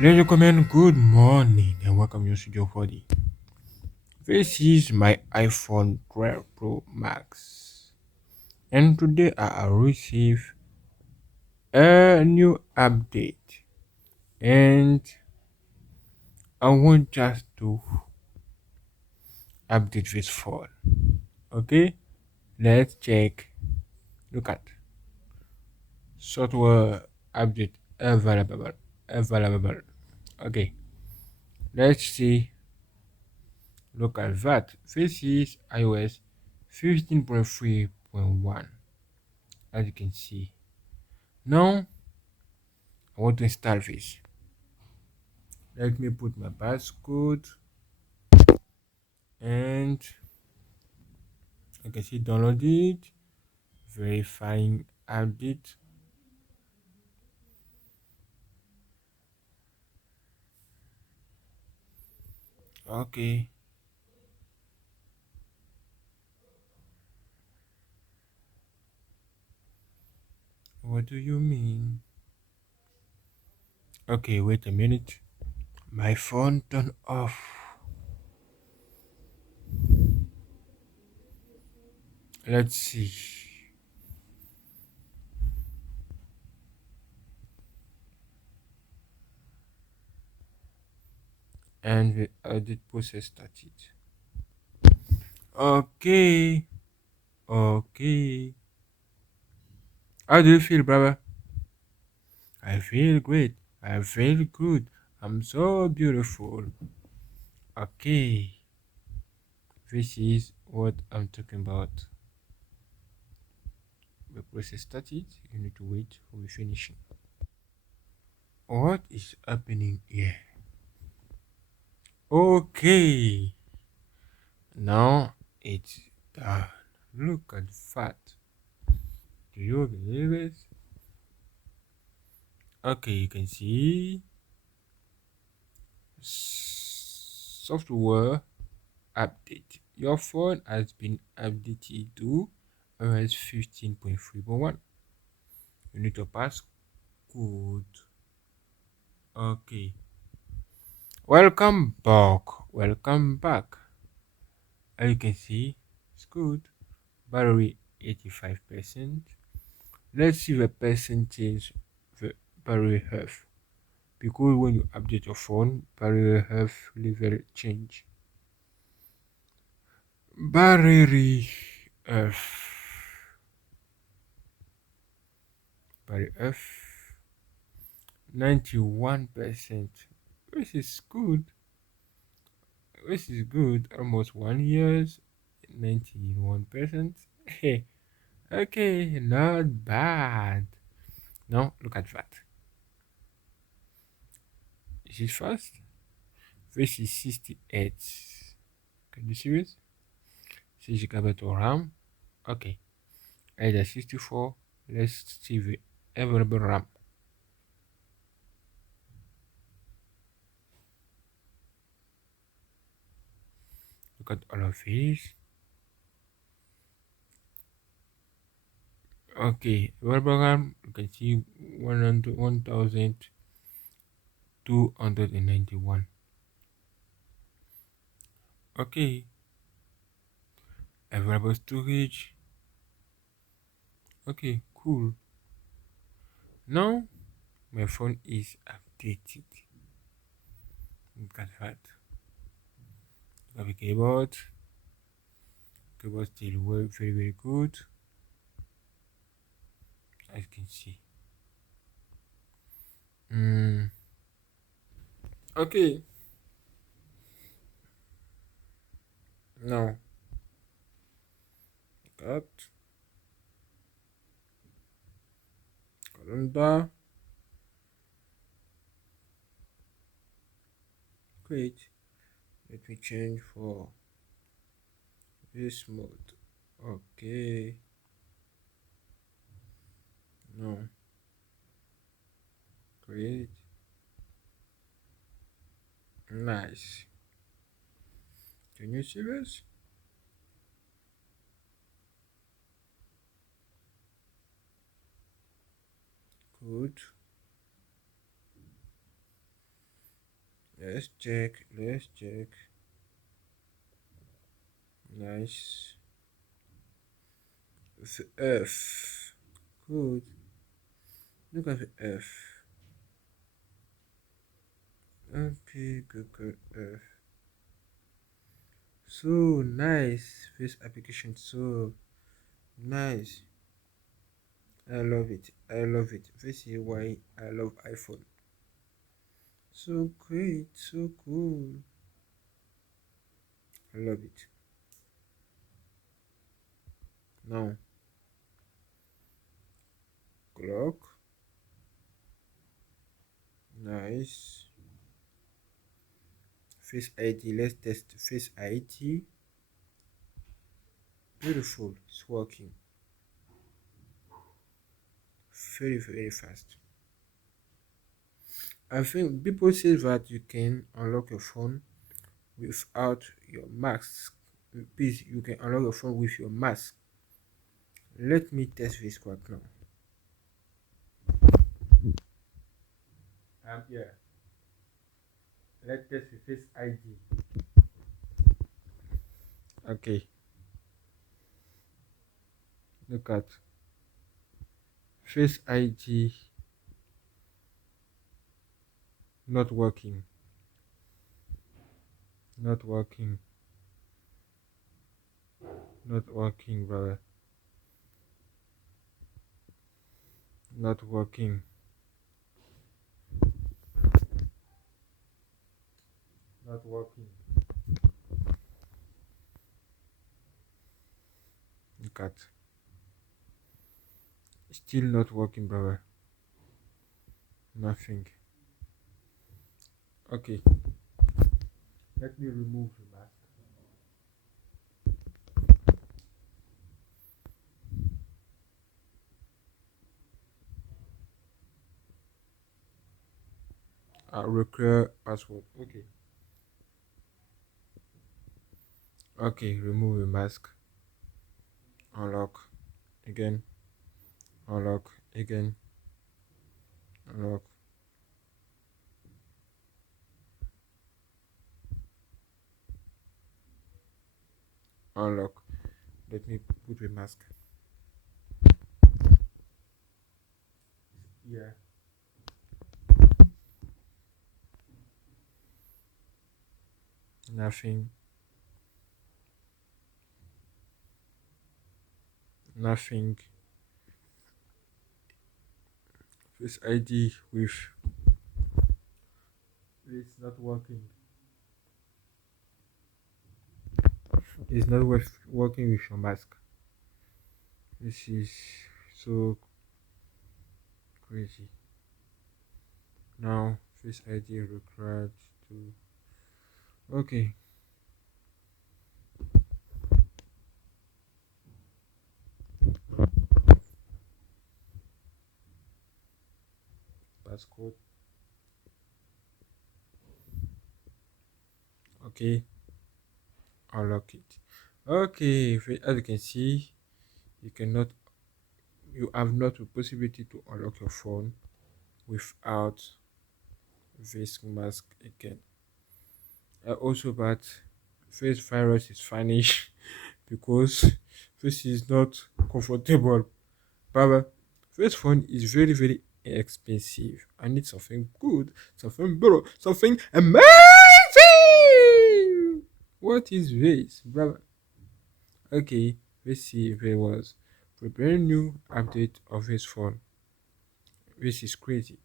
Ladies and gentlemen, good morning and welcome to Studio 40. This is my iPhone 12 Pro Max, and today I received a new update, and I want just to update this phone. Okay, let's check. Look at software update available. Available. Okay, let's see. Look at that. This is iOS 15.3.1. As you can see. Now I want to install this. Let me put my passcode and I can see download it, verifying update. Okay, what do you mean? Okay, wait a minute. My phone turned off. Let's see. And the audit process started. Okay, okay. How do you feel, brother? I feel great. I feel good. I'm so beautiful. Okay, this is what I'm talking about. The process started. You need to wait for the finishing. What is happening here? Okay, now it's done. Look at that. Do you believe it? Okay, you can see software update. Your phone has been updated to iOS 15.3.1. You need to pass code. Okay. Welcome back. Welcome back. As you can see, it's good. Battery 85%. Let's see the percentage the battery health. Because when you update your phone, battery health level change. Battery health. Battery health 91%. Which is good. Which is good. Almost 1 years. 91%. Hey. Okay, not bad. Now look at that. This is fast. This is 68. Can you see it? 6 GB of RAM. Okay. Either 64. Let's see the available RAM. Look at all of these. Okay, available RAM. You can see 1,291. Okay. Available storage. Okay, cool. Now my phone is updated. Look at that. Look at the keyboard. Keyboard still work very good. As you can see. Okay. Now got calendar. Great. Let me change for this mode. Okay. No. Great. Nice. Can you see this? Good. Let's check. Nice. The Earth. Good. Look at the Earth. Okay, Google Earth. So nice. This application so nice. I love it. I love it. This is why I love iPhone. So great, so cool. I love it. Now, clock. Nice. Face ID. Let's test Face ID. Beautiful. It's working. Very, very fast. I think people say that you can unlock your phone without your mask. Please, you can unlock your phone with your mask. Let me test this right now. Yeah. Let's test the Face ID. Okay. Look at Face ID not working. Not working. Not working, brother. Not working. Not working. Look at. Still not working, brother. Nothing. Okay. Let me remove the mask. Require password. Okay. Okay. Remove the mask. Unlock. Again. Unlock. Again. Unlock. Unlock. Let me put the mask. Yeah. Nothing. Nothing. Face ID with. It's not working. It's not working with your mask. This is so crazy. Now, Face ID required to. Okay. Passcode. Okay. Unlock it. Okay. As you can see, you cannot. You have not the possibility to unlock your phone without face mask again. Also, but face virus is vanished because face is not comfortable. But face phone is very very expensive. I need something good, something better, something amazing. What is this, brother? Okay, let's see if there was a brand new update of his phone. This is crazy.